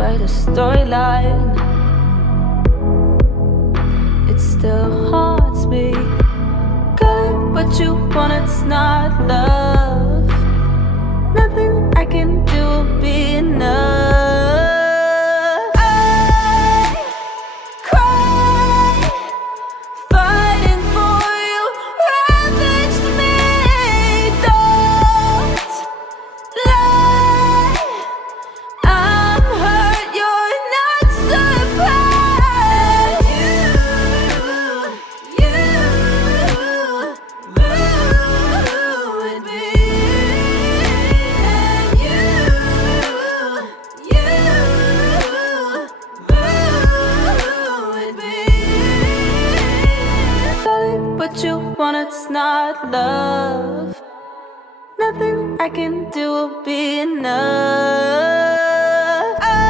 write a storyline. It still haunts me. Got what you want, it's not love. Nothing I can do will be enough. What you want, it's not love. Nothing I can do will be enough.